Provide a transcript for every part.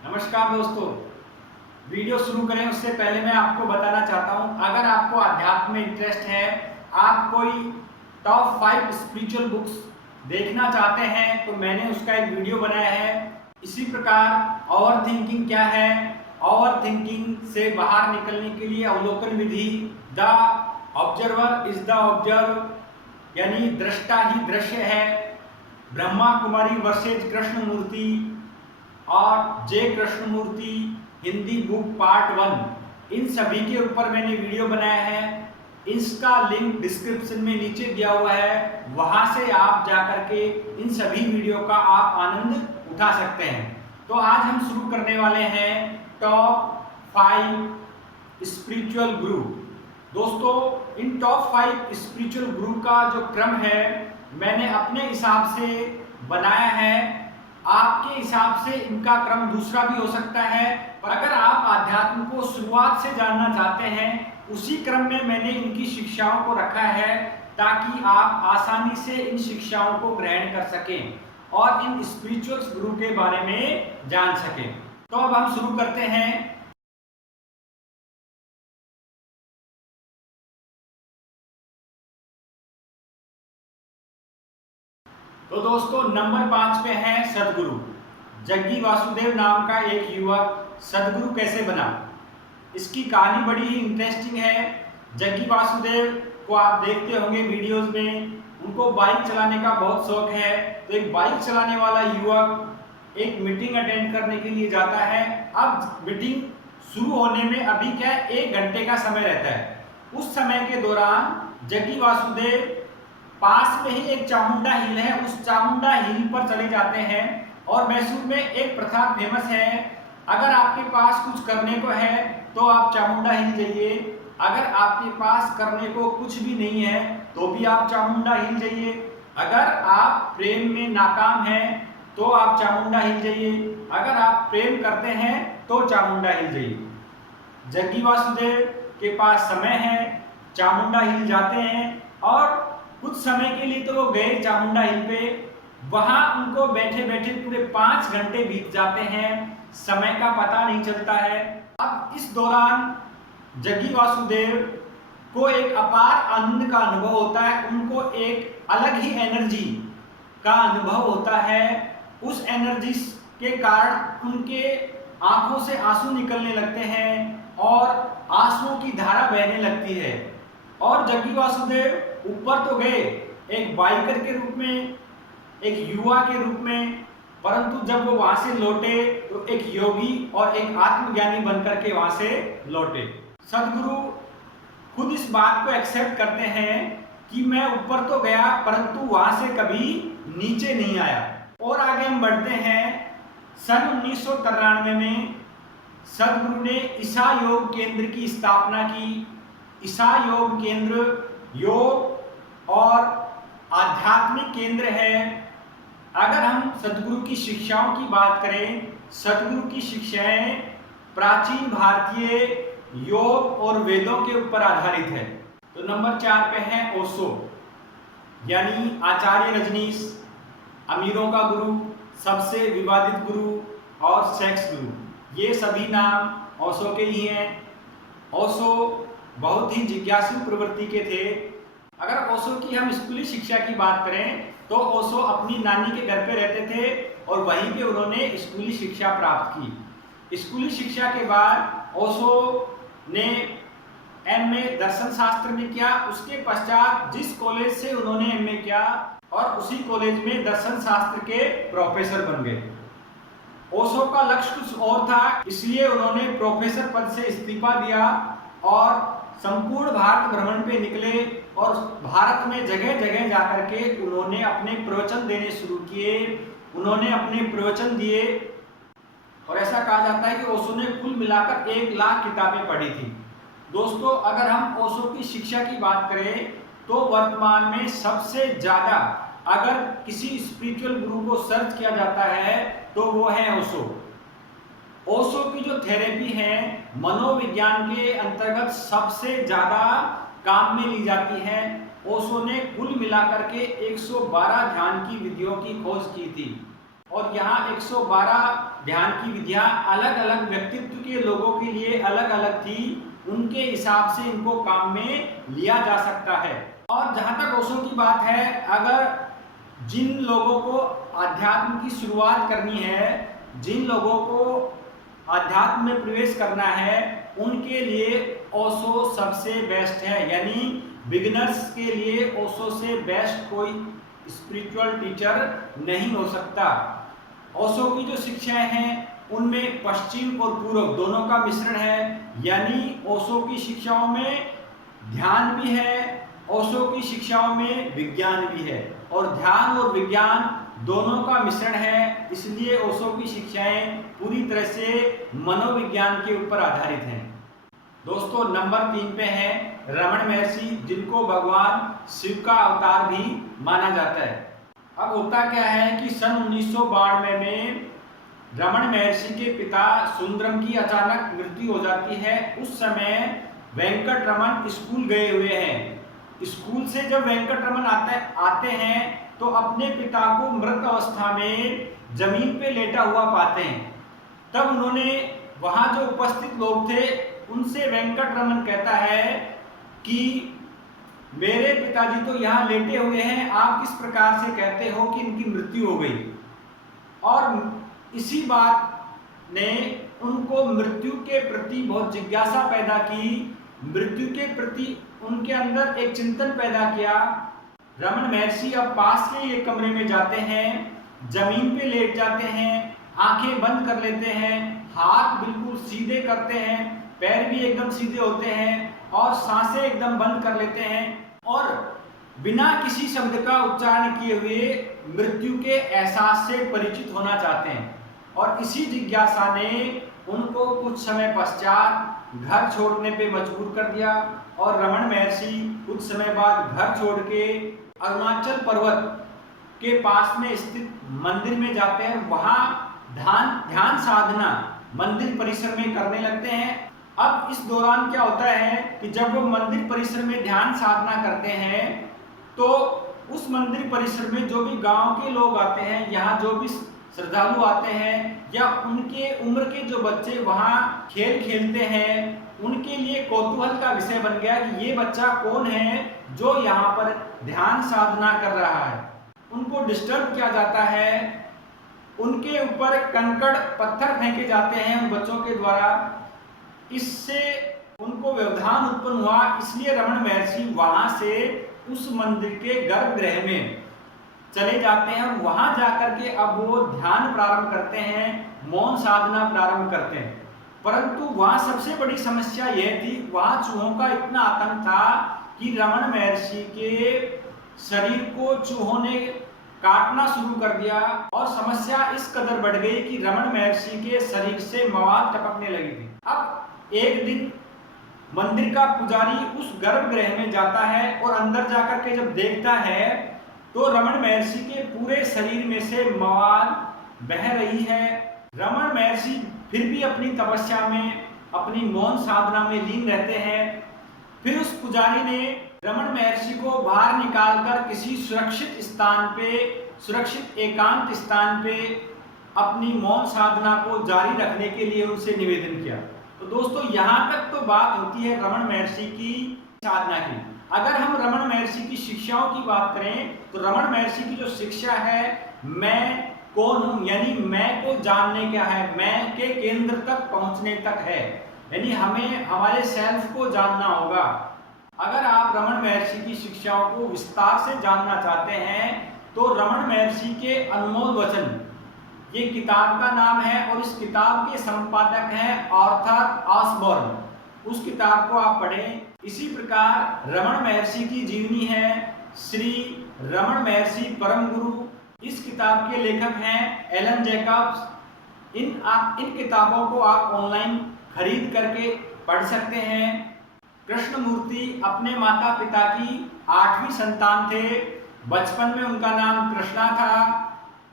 नमस्कार दोस्तों। वीडियो शुरू करें उससे पहले मैं आपको बताना चाहता हूं, अगर आपको अध्यात्म में इंटरेस्ट है, आप कोई टॉप 5 स्पिरिचुअल बुक्स देखना चाहते हैं तो मैंने उसका एक वीडियो बनाया है। इसी प्रकार ओवर थिंकिंग क्या है, ओवर थिंकिंग से बाहर निकलने के लिए अवलोकन विधि, the observer is the observe यानी दृष्टा ही दृश्य है, ब्रह्मा कुमारी वर्सेज कृष्णमूर्ति और जे कृष्णमूर्ति हिंदी बुक पार्ट 1, इन सभी के ऊपर मैंने वीडियो बनाया है। इसका लिंक डिस्क्रिप्शन में नीचे दिया हुआ है, वहां से आप जाकर के इन सभी वीडियो का आप आनंद उठा सकते हैं। तो आज हम शुरू करने वाले हैं टॉप 5 स्पिरिचुअल गुरु। दोस्तों, इन टॉप 5 स्पिरिचुअल गुरु का जो क्रम है मैंने अपने हिसाब से बनाया है। आपके हिसाब से इनका क्रम दूसरा भी हो सकता है, पर अगर आप अध्यात्म को शुरुआत से जानना चाहते हैं, उसी क्रम में मैंने इनकी शिक्षाओं को रखा है ताकि आप आसानी से इन शिक्षाओं को ग्रहण कर सकें और इन स्पिरिचुअल गुरु के बारे में जान सकें। तो अब हम शुरू करते हैं। तो दोस्तों, नंबर 5 पे है सदगुरु। जग्गी वासुदेव नाम का एक युवक सदगुरु कैसे बना, इसकी कहानी बड़ी ही इंटरेस्टिंग है। जग्गी वासुदेव को आप देखते होंगे वीडियोस में, उनको बाइक चलाने का बहुत शौक है। तो एक बाइक चलाने वाला युवक एक मीटिंग अटेंड करने के लिए जाता है। अब मीटिंग शुरू होने में अभी क्या है, 1 घंटे का समय रहता है। उस समय के दौरान जग्गी वासुदेव पास में ही एक चामुंडा हिल है, उस चामुंडा हिल पर चले जाते हैं। और मैसूर में एक प्रथा फेमस है, अगर आपके पास कुछ करने को है तो आप चामुंडा हिल जाइए, अगर आपके पास करने को कुछ भी नहीं है तो भी आप चामुंडा हिल जाइए, अगर आप प्रेम में नाकाम हैं तो आप चामुंडा हिल जाइए, अगर आप प्रेम करते हैं तो चामुंडा हिल जाइए। जग्गी वासुदेव के पास समय है, चामुंडा हिल जाते हैं और कुछ समय के लिए तो वो गए चामुंडा हिल पे। वहां उनको बैठे बैठे पूरे 5 घंटे बीत जाते हैं, समय का पता नहीं चलता है। अब इस दौरान जग्गी वासुदेव को एक अपार आनंद का अनुभव होता है, उनको एक अलग ही एनर्जी का अनुभव होता है। उस एनर्जी के कारण उनके आंखों से आंसू निकलने लगते हैं और आंसुओं की धारा बहने लगती है। और जग्गी वासुदेव ऊपर तो गए एक बाइकर के रूप में, एक युवा के रूप में, परंतु जब वो वहां से लौटे तो एक योगी और एक आत्मज्ञानी बनकर के वहां से लौटे। सदगुरु खुद इस बात को एक्सेप्ट करते हैं कि मैं ऊपर तो गया परंतु वहां से कभी नीचे नहीं आया। और आगे हम बढ़ते हैं। सन 1993 में सदगुरु ने ईसा योग केंद्र की स्थापना की। ईसा योग केंद्र योग और आध्यात्मिक केंद्र है। अगर हम सदगुरु की शिक्षाओं की बात करें, सदगुरु की शिक्षाएं प्राचीन भारतीय योग और वेदों के ऊपर आधारित है। तो नंबर 4 पे है ओशो, यानी आचार्य रजनीश, अमीरों का गुरु, सबसे विवादित गुरु और सेक्स गुरु। ये सभी नाम ओशो के ही हैं। ओशो बहुत ही जिज्ञासु प्रवृत्ति के थे। अगर ओशो की हम स्कूली शिक्षा की बात करें तो ओशो अपनी नानी के घर पे रहते थे और वहीं पे उन्होंने स्कूली शिक्षा प्राप्त की। स्कूली शिक्षा के बाद ओशो ने एमए दर्शन शास्त्र में किया। उसके पश्चात जिस कॉलेज से उन्होंने एमए किया और उसी कॉलेज में दर्शन शास्त्र के प्रोफेसर बन गए। ओशो का लक्ष्य कुछ और था, इसलिए उन्होंने प्रोफेसर पद से इस्तीफा दिया और संपूर्ण भारत भ्रमण पे निकले और भारत में जगह जगह जाकर के उन्होंने अपने प्रवचन देने शुरू किए। उन्होंने अपने प्रवचन दिए और ऐसा कहा जाता है कि ओशो ने कुल मिलाकर 1 लाख किताबें पढ़ी थी। दोस्तों, अगर हम ओशो की शिक्षा की बात करें तो वर्तमान में सबसे ज्यादा अगर किसी स्पिरिचुअल गुरु को सर्च किया जाता है तो वो है ओशो। ओशो की जो थेरेपी है मनोविज्ञान के अंतर्गत सबसे ज्यादा काम में ली जाती है। ओशो ने कुल मिलाकर के 112 ध्यान की विधियों की खोज की थी और यहाँ 112 ध्यान की विधियां अलग अलग व्यक्तित्व के लोगों के लिए अलग अलग थी, उनके हिसाब से इनको काम में लिया जा सकता है। और जहां तक ओशो की बात है, अगर जिन लोगों को अध्यात्म की शुरुआत करनी है, जिन लोगों को अध्यात्म में प्रवेश करना है, उनके लिए ओशो सबसे बेस्ट है। यानी बिगिनर्स के लिए ओशो से बेस्ट कोई स्पिरिचुअल टीचर नहीं हो सकता। ओशो की जो शिक्षाएं हैं उनमें पश्चिम और पूर्व दोनों का मिश्रण है। यानी ओशो की शिक्षाओं में ध्यान भी है, ओशो की शिक्षाओं में विज्ञान भी है, और ध्यान और विज्ञान दोनों का मिश्रण है। इसलिए ओशो की शिक्षाएं पूरी तरह से मनोविज्ञान के ऊपर आधारित हैं। दोस्तों, नंबर 3 पे है रमण महर्षि, जिनको भगवान शिव का अवतार भी माना जाता है। अब होता क्या है कि सन 1992 में रमण महर्षि के पिता सुंदरम की अचानक मृत्यु हो जाती है। उस समय वेंकट रमन स्कूल गए हुए हैं। स्कूल से जब वेंकट रमन आते हैं तो अपने पिता को मृत अवस्था में जमीन पे लेटा हुआ पाते हैं। तब उन्होंने वहां जो उपस्थित लोग थे उनसे वेंकट रमन कहता है कि मेरे पिताजी तो यहाँ लेटे हुए हैं, आप किस प्रकार से कहते हो कि इनकी मृत्यु हो गई। और इसी बात ने उनको मृत्यु के प्रति बहुत जिज्ञासा पैदा की, मृत्यु के प्रति उनके अंदर एक चिंतन पैदा किया। रमण महर्षि अब पास के एक कमरे में जाते हैं, जमीन पे लेट जाते हैं, आंखें बंद कर लेते हैं, हाथ बिल्कुल सीधे करते हैं, पैर भी एकदम सीधे होते हैं और सांसें एकदम बंद कर लेते हैं और बिना किसी शब्द का उच्चारण किए हुए मृत्यु के एहसास से परिचित होना चाहते हैं। और इसी जिज्ञासा ने उनको कुछ समय पश्चात घर छोड़ने पे मजबूर कर दिया और रमण महर्षि कुछ समय बाद घर छोड़ के अरुणाचल पर्वत के पास में स्थित मंदिर में जाते हैं। वहां ध्यान साधना मंदिर परिसर में करने लगते हैं। अब इस दौरान क्या होता है कि जब वो मंदिर परिसर में ध्यान साधना करते हैं तो उस मंदिर परिसर में जो भी गांव के लोग आते हैं, यहाँ जो भी श्रद्धालु आते हैं या उनके उम्र के जो बच्चे वहाँ खेल खेलते हैं, उनके लिए कौतूहल का विषय बन गया कि ये बच्चा कौन है जो यहाँ पर ध्यान साधना कर रहा है। उनको डिस्टर्ब किया जाता है, उनके ऊपर कंकड़ पत्थर फेंके जाते हैं उन बच्चों के द्वारा। इससे उनको व्यवधान उत्पन्न हुआ, इसलिए रमण महर्षि वहां से उस मंदिर के गर्भगृह में चले जाते हैं और वहां जाकर के अब वो ध्यान प्रारंभ करते हैं, मौन साधना प्रारंभ करते हैं। परंतु वहां सबसे बड़ी समस्या यह थी, वहां चूहों का इतना आतंक था कि रमण महर्षि के शरीर को चूहों ने काटना शुरू कर दिया और समस्या इस कदर बढ़ गई कि रमण महर्षि के शरीर से मवाद टपकने लगी थी। अब एक दिन मंदिर का पुजारी उस गर्भगृह में जाता है और अंदर जाकर के जब देखता है तो रमण महर्षि के पूरे शरीर में से मवाद बह रही है। रमण महर्षि फिर भी अपनी तपस्या में, अपनी मौन साधना में लीन रहते हैं। फिर उस पुजारी ने रमण महर्षि को बाहर निकालकर किसी सुरक्षित स्थान पे, सुरक्षित एकांत स्थान पे अपनी मौन साधना को जारी रखने के लिए उनसे निवेदन किया। तो दोस्तों, यहाँ तक तो बात होती है रमण महर्षि की साधना की। अगर हम रमण महर्षि की शिक्षाओं की बात करें तो रमण महर्षि की जो शिक्षा है, मैं कौन हूँ, यानी मैं को जानने क्या है, मैं के केंद्र तक पहुँचने तक है। यानी हमें हमारे सेल्फ को जानना होगा। अगर आप रमण महर्षि की शिक्षाओं को विस्तार से जानना चाहते हैं तो रमण महर्षि के अनमोल वचन, ये किताब का नाम है और इस किताब के संपादक हैं आर्थर ऑसबॉर्न। उस किताब को आप पढ़ें। इसी प्रकार रमण महर्षि की जीवनी है श्री रमण महर्षि परम गुरु। इस किताब के लेखक हैं एलन जैकब्स। इन किताबों को आप ऑनलाइन खरीद करके पढ़ सकते हैं। कृष्णमूर्ति अपने माता पिता की 8वीं संतान थे। बचपन में उनका नाम कृष्णा था।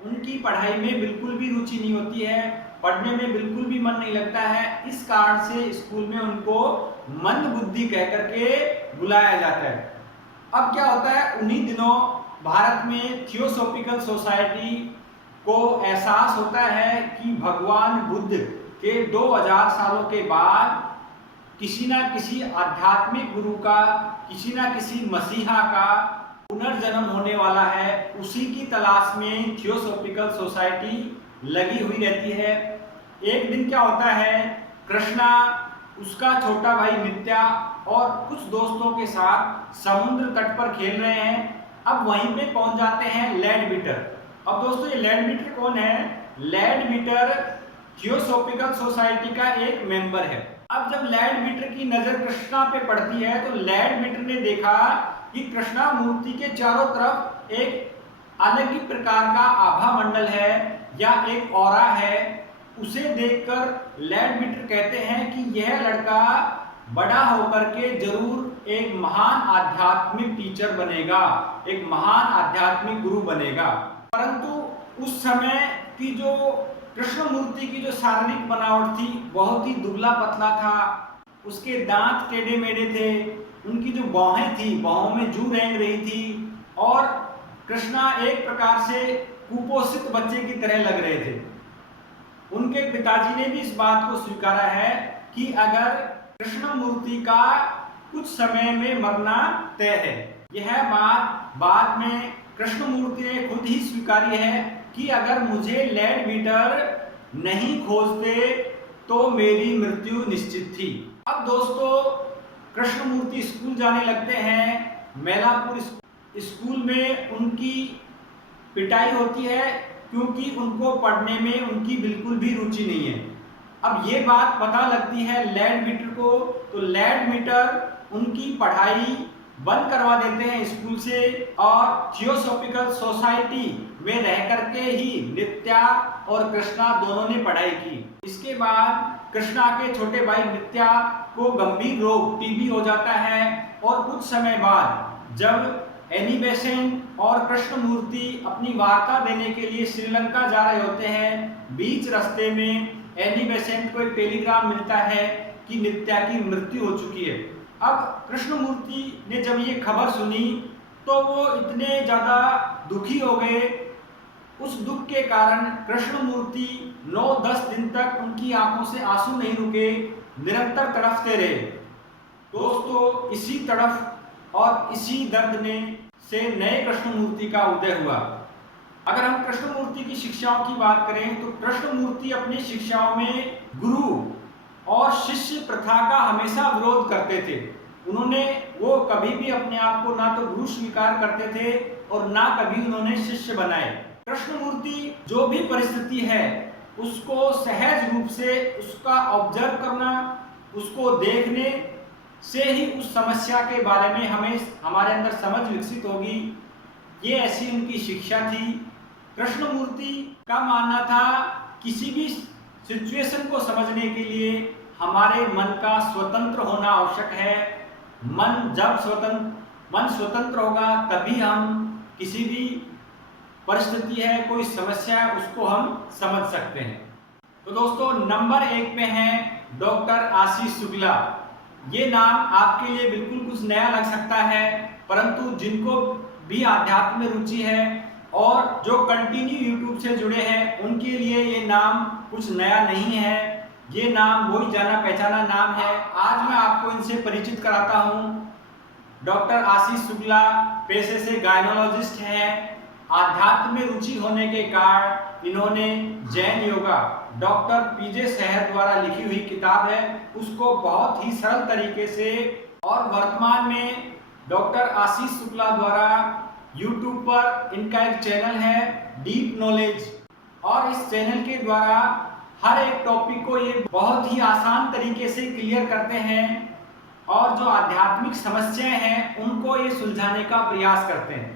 उनकी पढ़ाई में बिल्कुल भी रुचि नहीं होती है, पढ़ने में बिल्कुल भी मन नहीं लगता है। इस कारण से स्कूल में उनको मंद बुद्धि कह करके बुलाया जाता है। अब क्या होता है, उन्हीं दिनों भारत में थियोसॉफिकल सोसाइटी को एहसास होता है कि भगवान बुद्ध के 2000 सालों के बाद किसी ना किसी आध्यात्मिक गुरु का, किसी ना किसी मसीहा का पुनर्जन्म होने वाला है, उसी की तलाश में थियोसॉफिकल सोसाइटी लगी हुई रहती है। एक दिन क्या होता है, कृष्णा, उसका छोटा भाई नित्या और कुछ दोस्तों के साथ समुद्र तट पर खेल रहे हैं। अब वहीं पे पहुंच जाते हैं लेडबीटर। अब दोस्तों ये लेडबीटर कौन है? लेडबीटर थियोसॉफिकल सोसाइटी का एक मेंबर है। अब जब लेडबीटर की नजर कृष्णा पे पड़ती है तो लेडबीटर ने देखा कि कृष्णा मूर्ति के चारों तरफ एक अलग ही प्रकार का आभा मंडल है या एक ऑरा है। उसे देखकर लेडबीटर कहते हैं कि यह लड़का बड़ा होकर के जरूर एक महान आध्यात्मिक टीचर बनेगा, एक महान आध्यात्मिक गुरु बनेगा। परंतु उस समय की जो कृष्ण मूर्ति की जो शारीरिक बनावट थी बहुत ही दुबला पतला था। उसके दांत टेढ़े मेढ़े थे, उनकी जो बाहें थी, बाहों में जू रेंग रही थी और कृष्णा एक प्रकार से कुपोषित बच्चे की तरह लग रहे थे। उनके पिताजी ने भी इस बात को स्वीकारा है कि अगर कृष्ण मूर्ति का कुछ समय में मरना तय है। यह बात बाद में कृष्ण मूर्ति ने खुद ही स्वीकारी है कि अगर मुझे लेडबीटर नहीं खोजते तो मेरी मृत्यु निश्चित थी। अब दोस्तों कृष्ण मूर्ति स्कूल जाने लगते हैं। मैलापुर स्कूल में उनकी पिटाई होती है क्योंकि उनको पढ़ने में उनकी बिल्कुल भी रुचि नहीं है। अब ये बात पता लगती है लेडबीटर को, तो लेडबीटर उनकी पढ़ाई बंद करवा देते हैं स्कूल से और थियोसॉफिकल सोसाइटी में रह करके ही नित्या और कृष्णा दोनों ने पढ़ाई की। इसके बाद कृष्णा के छोटे भाई नित्या को गंभीर रोग टीबी हो जाता है और कुछ समय बाद जब एनी बेसेंट और कृष्णमूर्ति अपनी वार्ता देने के लिए श्रीलंका जा रहे होते हैं, बीच रास्ते में एनी बेसेंट को एक टेलीग्राम मिलता है कि नित्या की मृत्यु हो चुकी है। अब कृष्णमूर्ति ने जब ये खबर सुनी तो वो इतने ज़्यादा दुखी हो गए। उस दुख के कारण कृष्णमूर्ति 9-10 दिन तक उनकी आंखों से आंसू नहीं रुके, निरंतर तड़पते रहे। दोस्तों इसी तड़फ और इसी दर्द ने से नए कृष्णमूर्ति का उदय हुआ। अगर हम कृष्णमूर्ति की शिक्षाओं की बात करें तो कृष्णमूर्ति अपनी शिक्षाओं में गुरु और शिष्य प्रथा का हमेशा विरोध करते थे। वो कभी भी अपने आप को ना तो गुरु स्वीकार करते थे और ना कभी उन्होंने शिष्य बनाए। कृष्णमूर्ति जो भी परिस्थिति है उसको सहज रूप से उसका ऑब्जर्व करना, उसको देखने से ही उस समस्या के बारे में हमारे अंदर समझ विकसित होगी। ये ऐसी उनकी शिक्षा थी। कृष्णमूर्ति का मानना था किसी भी सिचुएशन को समझने के लिए हमारे मन का स्वतंत्र होना आवश्यक है। मन स्वतंत्र होगा तभी हम किसी भी परिस्थिति है, कोई समस्या है, उसको हम समझ सकते हैं। तो दोस्तों नंबर 1 पे हैं डॉक्टर आशीष शुक्ला। ये नाम आपके लिए बिल्कुल कुछ नया लग सकता है, परंतु जिनको भी आध्यात्म में रुचि है और जो कंटिन्यू यूट्यूब से जुड़े हैं उनके लिए ये नाम कुछ नया नहीं है। ये नाम वही जाना पहचाना नाम है। आज मैं आपको इनसे परिचित कराता हूँ। डॉक्टर आशीष शुक्ला पेशे से गायनोलॉजिस्ट हैं। आध्यात्म में रुचि होने के कारण इन्होंने जैन योगा डॉक्टर पीजे सहर द्वारा लिखी हुई किताब है, उसको बहुत ही सरल तरीके से और वर्तमान में डॉक्टर आशीष शुक्ला द्वारा यूट्यूब पर इनका एक चैनल है डीप नॉलेज, और इस चैनल के द्वारा हर एक टॉपिक को ये बहुत ही आसान तरीके से क्लियर करते हैं और जो आध्यात्मिक समस्याएं हैं उनको ये सुलझाने का प्रयास करते हैं।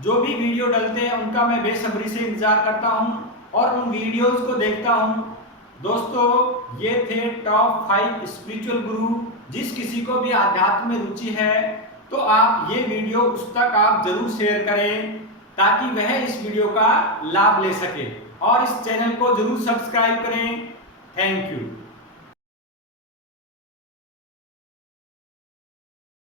जो भी वीडियो डलते हैं उनका मैं बेसब्री से इंतजार करता हूं और उन वीडियोस को देखता हूं। दोस्तों ये थे टॉप 5 स्पिरिचुअल गुरु। जिस किसी को भी आध्यात्म में रुचि है तो आप ये वीडियो उस तक आप जरूर शेयर करें ताकि वह इस वीडियो का लाभ ले सके और इस चैनल को जरूर सब्सक्राइब करें। Thank you.